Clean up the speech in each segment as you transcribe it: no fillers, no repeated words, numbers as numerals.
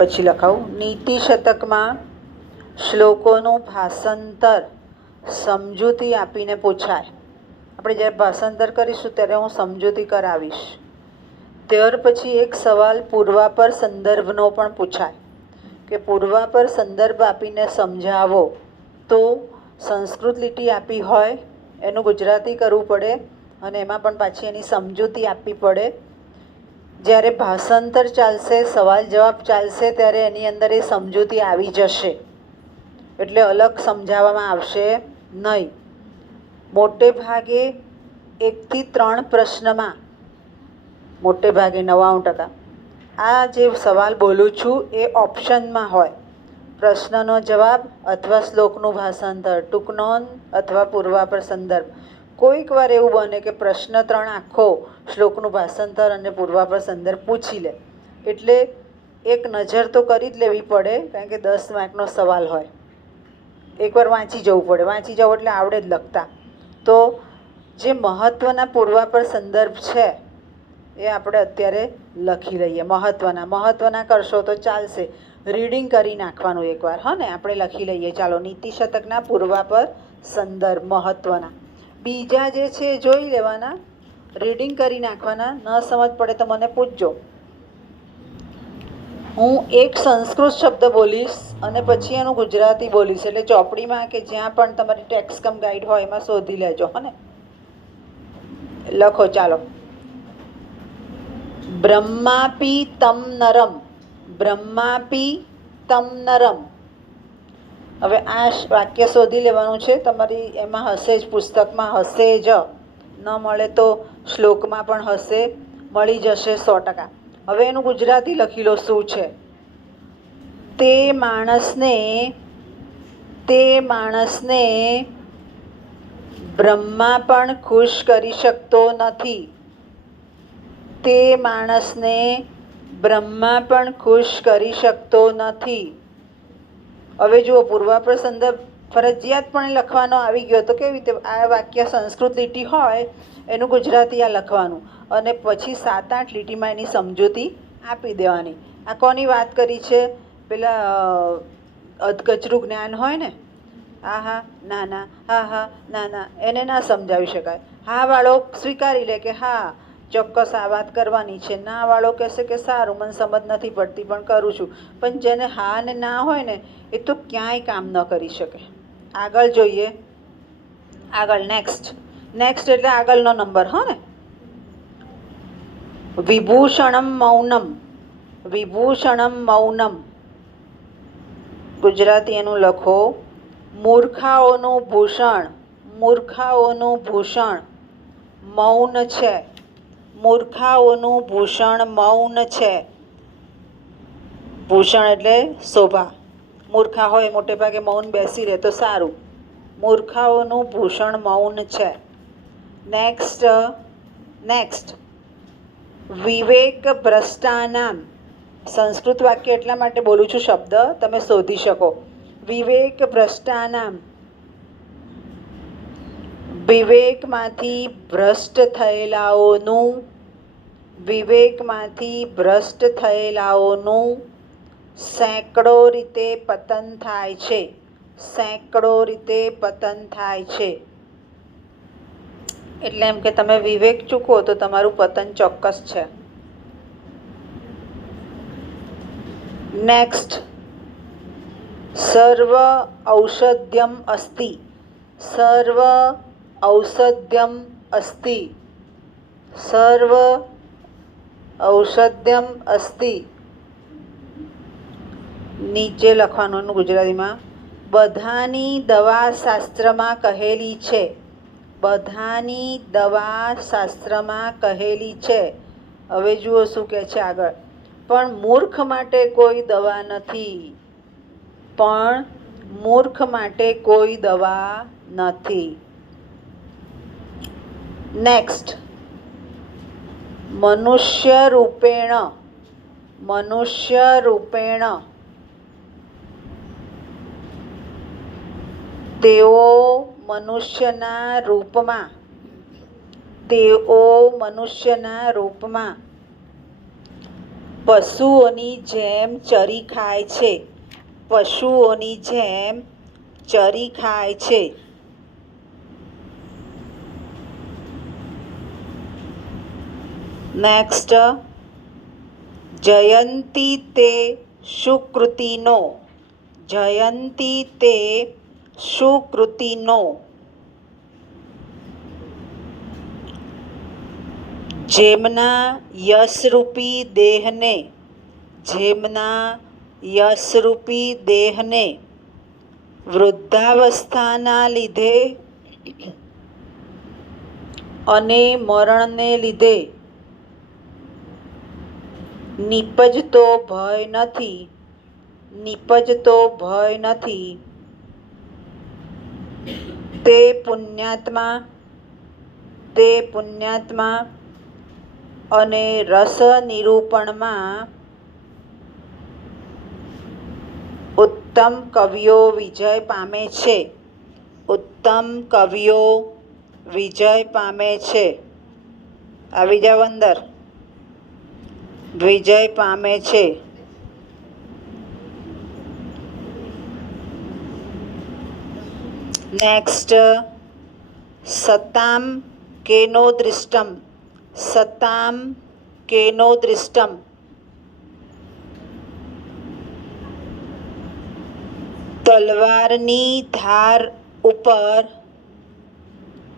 પછી લખાવું નીતિ શતકમાં શ્લોકોનું ભાષાંતર સમજૂતી આપીને પૂછાય. આપણે જ્યારે ભાષાંતર કરીશું ત્યારે હું સમજૂતી કરાવીશ. ત્યાર પછી એક સવાલ પૂર્વાપર સંદર્ભનો પણ પૂછાય કે પૂર્વાપર સંદર્ભ આપીને સમજાવો. તો સંસ્કૃત લીટી આપી હોય એનું ગુજરાતી કરવું પડે અને એમાં પણ પાછી એની સમજૂતી આપવી પડે. જ્યારે ભાષાંતર ચાલશે, સવાલ જવાબ ચાલશે, ત્યારે એની અંદર એ સમજૂતી આવી જશે, એટલે અલગ સમજાવવામાં આવશે નહીં. મોટે ભાગે 1 થી 3 પ્રશ્નમાં, મોટે ભાગે 99%, આ જે સવાલ બોલું છું એ ઓપ્શનમાં હોય. પ્રશ્નનો જવાબ અથવા શ્લોકનું ભાષાંતર, ટૂંકનોંધ અથવા પૂર્વાપર સંદર્ભ. કોઈક વાર એવું બને કે પ્રશ્ન 3 આખો શ્લોકનું ભાષાંતર અને પૂર્વાપર સંદર્ભ પૂછી લે, એટલે એક નજર તો કરી જ લેવી પડે, કારણ કે 10 માર્કનો સવાલ હોય. એકવાર વાંચી જવું પડે, વાંચી જવું એટલે આવડે જ લખતા. તો જે મહત્ત્વના પૂર્વાપર સંદર્ભ છે એ આપણે અત્યારે લખી લઈએ. મહત્ત્વના કરશો તો ચાલશે, રીડિંગ કરી નાખવાનું એકવાર. હા ને, આપણે લખી લઈએ. ચાલો, નીતિ શતકના પૂર્વાપર સંદર્ભ મહત્ત્વના. બીજા જે છે એ જોઈ લેવાના, રીડિંગ કરી નાખવાના. ન સમજ પડે તો મને પૂછજો. હું એક સંસ્કૃત શબ્દ બોલીશ અને પછી એનું ગુજરાતી બોલીશ, એટલે ચોપડીમાં કે જ્યાં પણ તમારી ટેક્સ્ટ કમ ગાઈડ હોય એમાં શોધી લેજો. હો ને, લખો. ચાલો, બ્રહ્માપી તમ નરમ, બ્રહ્માપી તમ નરમ. હવે આ વાક્ય શોધી લેવાનું છે. તમારી એમાં હશે જ, પુસ્તકમાં હશે જ, ન મળે તો શ્લોકમાં પણ હશે, મળી જશે 100%. હવે એનું ગુજરાતી લખી લો. શું છે? તે માણસને બ્રહ્મા પણ ખુશ કરી શકતો નથી. તે માણસને બ્રહ્મા પણ ખુશ કરી શકતો નથી. હવે જુઓ, પૂર્વાપર સંદર્ભ ફરજિયાતપણે લખવાનો આવી ગયો તો કેવી રીતે? આ વાક્ય સંસ્કૃત લીટી હોય એનું ગુજરાતી આ લખવાનું અને પછી 7-8 લીટીમાં એની સમજૂતી આપી દેવાની. આ કોની વાત કરી છે? પેલા અધકચરું જ્ઞાન હોય ને, હા હા ના ના, હા હા ના ના, એને ના સમજાવી શકાય. હા વાળો સ્વીકારી લે કે હા ચોક્કસ આ વાત કરવાની છે. ના વાળો કહેશે કે સારું, મને સમજ નથી પડતી પણ કરું છું. પણ જેને હા ને ના હોય ને એ તો ક્યાંય કામ ન કરી શકે. આગળ જોઈએ. આગળ નેક્સ્ટ એટલે આગળનો નંબર. હો ને, વિભૂષણમ મૌનમ, વિભૂષણમ મૌનમ. ગુજરાતી એનું લખો. મૂર્ખાઓનું ભૂષણ, મૂર્ખાઓનું ભૂષણ મૌન છે. મૂર્ખાઓનું ભૂષણ મૌન છે. ભૂષણ એટલે શોભા. મૂર્ખા હોય મોટે ભાગે મૌન બેસી રહે તો સારું. મૂર્ખાઓનું ભૂષણ મૌન છે. નેક્સ્ટ વિવેક ભ્રષ્ટાનામ. સંસ્કૃત વાક્ય એટલા માટે બોલું છું, શબ્દ તમે શોધી શકો. વિવેક ભ્રષ્ટાનામ, વિવેકમાંથી ભ્રષ્ટ થયેલાઓનું, વિવેકમાંથી ભ્રષ્ટ થયેલાઓનું સેંકડો રીતે પતન થાય છે. સેંકડો રીતે પતન થાય છે. એટલે એમ કે તમે વિવેક ચૂકો તો તમારું પતન ચોક્કસ છે. નેક્સ્ટ, સર્વ ઔષધ્યમ અસ્તિ, સર્વ ઔષધ્યમ અસ્તિ, સર્વ ઔષધ્યમ અસ્તિ. નીચે લખવાનું ગુજરાતીમાં, બધાની દવા શાસ્ત્રમાં કહેલી છે. બધાની દવા શાસ્ત્રમાં કહેલી છે. હવે જુઓ શું કહે છે આગળ. પણ મૂર્ખ માટે કોઈ દવા નથી. પણ મૂર્ખ માટે કોઈ દવા નથી. નેક્સ્ટ, મનુષ્ય રૂપેણ, મનુષ્ય રૂપેણ. તેઓ મનુષ્યના રૂપમાં, તેઓ મનુષ્યના રૂપમાં પશુઓની જેમ ચરી ખાય છે. પશુઓની જેમ ચરી ખાય છે. નેક્સ્ટ, જયંતી તે સુકૃતિનો. જયંતી તે સુકૃતિનો. જેમના યશરૂપી દેહને. જેમના યશરૂપી દેહને વૃદ્ધાવસ્થાના લીધે અને મરણને લીધે નીપજતો ભય નથી. નીપજતો ભય નથી. તે પુણ્યાત્મા. તે પુણ્યાત્મા અને રસ નિરૂપણમાં ઉત્તમ કવિઓ વિજય પામે છે. ઉત્તમ કવિઓ વિજય પામે છે. આવી જાવ અંદર. વિજય પામે છે. નેક્સ્ટ, સતામ કેનો દૃષ્ટમ. સતામ કેનો દૃષ્ટમ. તલવારની ધાર ઉપર.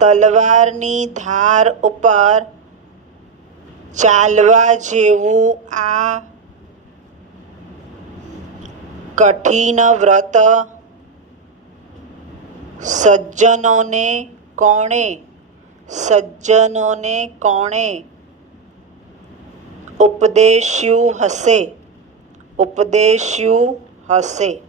તલવારની ધાર ઉપર ચાલવા જેવું આ કઠિન વ્રત સજ્જનોને કોણે. સજ્જનોને કોણે ઉપદેશ્યું હશે. ઉપદેશ્યું હશે.